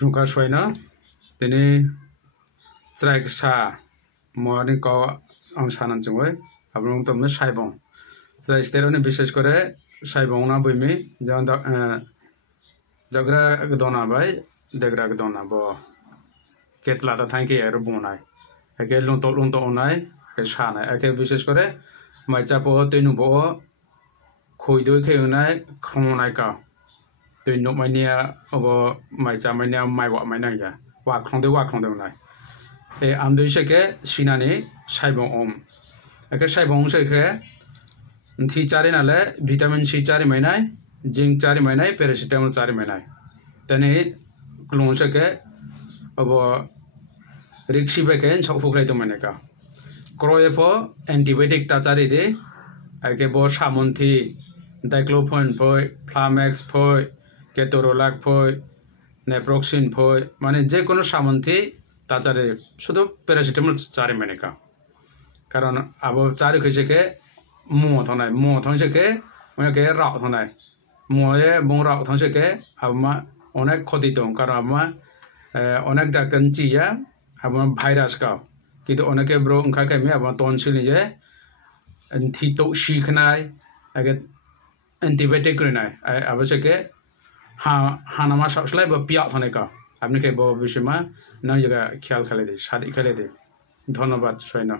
Kruka Schweiner, Dini Zregsha, Morning Go on Shannon Joy, Abrung to Miss Shaibon. Zay Sterone Bishes Core, Shaibona with me, John Jagra Donna by Degra Donna Bo. Get Lata Tanki Aerobonai. I get Lunto Onai, a Shana, I get Bishes Core, my Chapo Tenubo, Koidu Kunai, Kronaika. Tôi nộp mấy nia ở mấy cha mấy nia mấy vợ mấy này ya, vợ không được này. Thì anh đối với cái xin anh ấy sai bông ôm, cái sai bông sẽ cái thì chari nào là vitamin C chari mấy này, zinc chari mấy này, paracetamol chari mấy này. Thế này luôn sẽ cái ở rixi về cái chọc phục lại tụi mình cả. Coi po antibiotic ta chari đi, cái bộ samun thì diclofenac phơi, Flamax phơi Ketorolac phơi, Naproxen phơi, মানে যে কোনো সামন্থী তা চারে শুধু paracetamol চারে মানে কা কারণ আবো চারে কইছে কে মো থনছে কে মানে কে রাও থনাই মোয়ে বং রাও থনছে কে আমা অনেক ক্ষতি দং কারণ আমা অনেক ডাক্তার চিয়া আমা ভাইরাস কা কিন্তু অনেকে ব্রো ওংখা কে মে আমা টনসিল যে থিতো শিখনাই আগে অ্যান্টিবায়োটিক করিনাই আবশ্যক হানামা সবসলাই বা পিয়া থানেকা আপনি কে বিষয়মা না জায়গা খেয়াল খেলে দিই সাদি খেলে দিই ধন্যবাদ সৈন্য